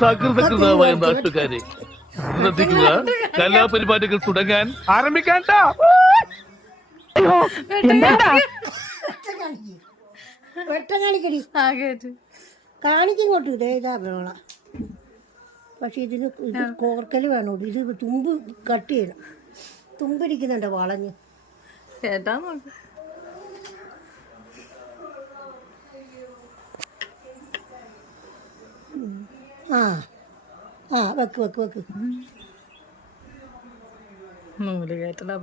സകൃതകൃതമായ നാട്ടുകാരെ ശ്രദ്ധിക്കുക, കലാപരിപാടികൾ തുടങ്ങാൻ ആരംഭിക്കാൻ. കാണിക്കിങ്ങോട്ട് ഇതേതാ വേള. പക്ഷെ ഇതിന് ഇത് കോർക്കൽ വേണോ? ഇത് തുമ്പ് കട്ട് ചെയ്യണം. തുമ്പിരിക്കുന്നുണ്ട് വളഞ്ഞ്. കേട്ടാ നോക്ക്. ആ ആ വെക്ക് വെക്ക് വെക്ക്. നൂല് കേട്ടടാ.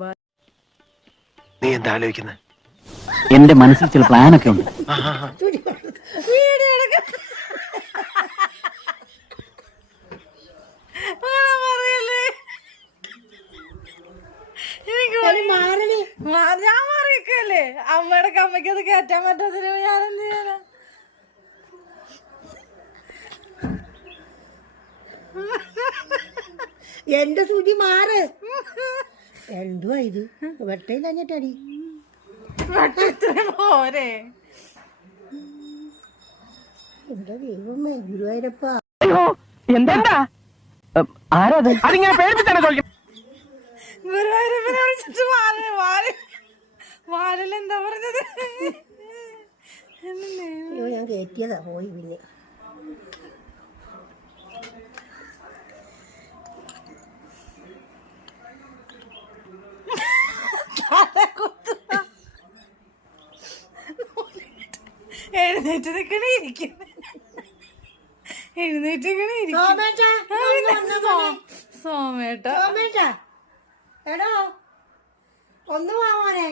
നീ എന്താ ആലോചിക്കുന്നത്? എന്റെ മനസ്സിൽ ചില പ്ലാനൊക്കെ ഉണ്ട്. ഞാൻ മാറിക്കല്ലേ അമ്മയുടെ അമ്മയ്ക്ക് അത് കേറ്റാൻ പറ്റാത്ത ഞാൻ എന്ത് ചെയ്യാനാ? എന്റെ സൂചി മാറ്. എന്തുവാ ഇത്? വെട്ടയില്ലഞ്ഞിട്ടടി പോരെ. എന്റെ ദൈവമേ, ഗുരുവായൂരപ്പ. എന്താ ആരാത്? അതിങ്ങനെ പേടിപ്പിച്ചാണ് ചോദിക്കുന്നത്. ഗുരുവായൂരപ്പനെ വിളിച്ചിട്ട് വാലിലെന്താ പറഞ്ഞത്? അയ്യോ, ഞാൻ കയറ്റിയതാ, പോയി പിന്നെ. എഴുന്നേറ്റ് നിക്കണേ ഇരിക്കുന്നു. എഴുന്നേറ്റ് സോമേട്ട എടോ ഒന്ന് പോവാനെ.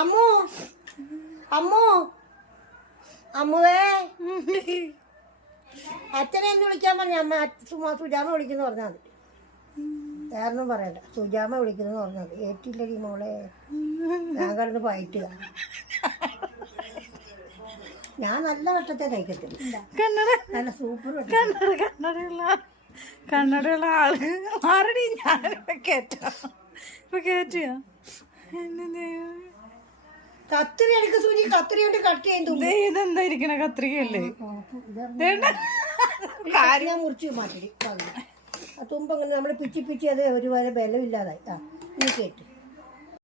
അമ്മു അമ്മു അമ്മുവേ, അച്ഛനെ എന്ന് വിളിക്കാൻ പറഞ്ഞ അമ്മ. സുജാമ വിളിക്കുന്നു പറഞ്ഞാൽ മതി. വേറൊന്നും പറയണ്ട. സുജാമ വിളിക്കുന്നു പറഞ്ഞാൽ മതി. ഏറ്റില്ലടി മോളെ, ഞാൻ കിടന്ന് പയറ്റുക. ഞാൻ നല്ല വട്ടത്തെ തയ്ക്കത്തില്ല. നല്ല സൂപ്പർ കണ്ണടയുള്ള ആള് മാറടി. ഞാനിപ്പോ കേറ്റാ ഇപ്പൊ കേറ്റിയ. കത്തിരി എടുക്ക സൂചി. കത്തിരി കൊണ്ട് കട്ട് ചെയ്യുന്നു. ഇതെന്താ ഇരിക്കണ കത്രികയല്ലേ? കാര്യം മുറിച്ച് മാറ്റി. തുമ്പങ്ങനെ നമ്മൾ പിച്ചി പിച്ചി അത് ഒരു വരെ ബലമില്ലാതായി. ആ, നീ കേട്ടു.